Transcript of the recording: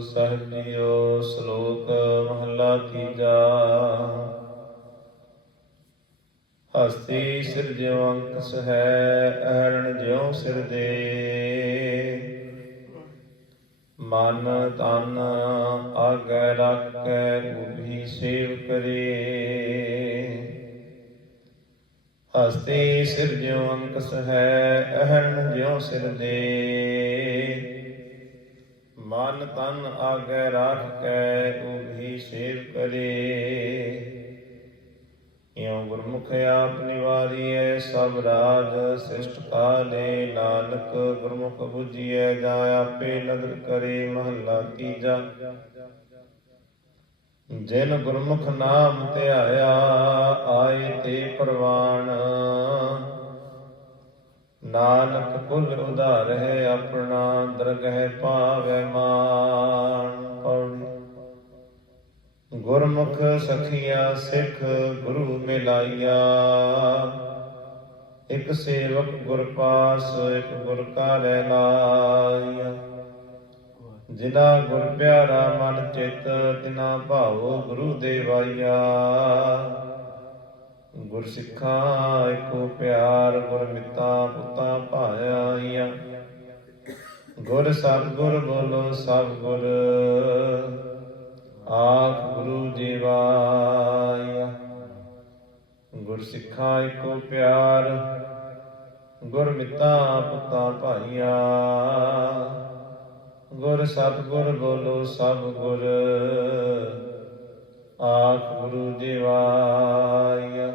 ਸਾਹਿਬ ਸਾਹਿਬਿਓ ਸ਼ਲੋਕ ਮਹਲਾ ਤੀਜਾ। ਹਸਤੀ ਸਿਰਜਿਉ ਅੰਕ ਸਹੈ ਅਹਰਣ ਜਿਉ ਸਿਰ ਦੇ। ਮਨ ਤਨ ਆਗੈ ਰੱਖੈ ਉਭੀ ਸੇਵ ਕਰੇ। ਹਸਤੀ ਸਿਰਜਿਉ ਅੰਕ ਸਹੈ ਅਹਰਣ ਜਿਉ ਸਿਰ ਦੇ। ਮਨ ਤਨ ਆਗੈ ਰਾਖ ਕੈ ਉਭੀ ਸੇਵ ਕਰੇ। ਇਉ ਗੁਰਮੁਖ ਆਪ ਨਿਵਾਰੀਐ, ਸਭ ਰਾਜ ਸ੍ਰਿਸ਼ਟ ਕਾਲੇ ਨਾਨਕ ਗੁਰਮੁਖ 부ਜੀਐ ਜਾ ਆਪੇ ਨਦਰ ਕਰੇ, ਮਹੱਲਾ ਤੀਜਾ। ਜਿਨ ਗੁਰਮੁਖ ਨਾਮ ਧਿਆਇਆ, ਆਏ ਤੇ ਪ੍ਰਵਾਨ। ਨਾਨਕ ਕੁਲ ਉਧਾਰ ਆਪਣਾ ਦਰਗਹਿ ਪਾਵੈ ਮਾਨ ਪੌੜੀ ਗੁਰਮੁਖ ਸਖੀਆ ਸਿੱਖ ਗੁਰੂ ਮਿਲਾਈਆ ਇਕ ਸੇਵਕ ਗੁਰ ਪਾਸ, ਇਕ ਗੁਰ ਕਾ ਰਹਿ ਲਾਇਆ। ਜਿਨਾ ਗੁਰ ਪਿਆਰਾ ਮਨ ਚਿਤ, ਤਿਨਾ ਭਾਵੋ ਗੁਰੂ ਦੇਵਾਈਆ ਗੁਰ ਸਿੱਖਾਂ ਏਕੋ ਪਿਆਰ, ਗੁਰ ਮਿੱਤਾ, ਪੁੱਤਾ, ਭਾਇਆ ਗੁਰ ਸਤਿਗੁਰ ਬੋਲੋ ਸਭ ਗੁਰ ਆਖ ਗੁਰੂ ਜੀਵਾਇਆ ਗੁਰ ਸਿੱਖਾਂ ਏਕੋ ਪਿਆਰ, ਗੁਰ ਮਿੱਤਾ, ਪੁੱਤਾ, ਭਾਈਆ। ਗੁਰ ਸਤਿਗੁਰ ਬੋਲੋ ਸਭ ਗੁਰ ਆਖ ਗੁਰੂ ਜੀਵਾਇਆ।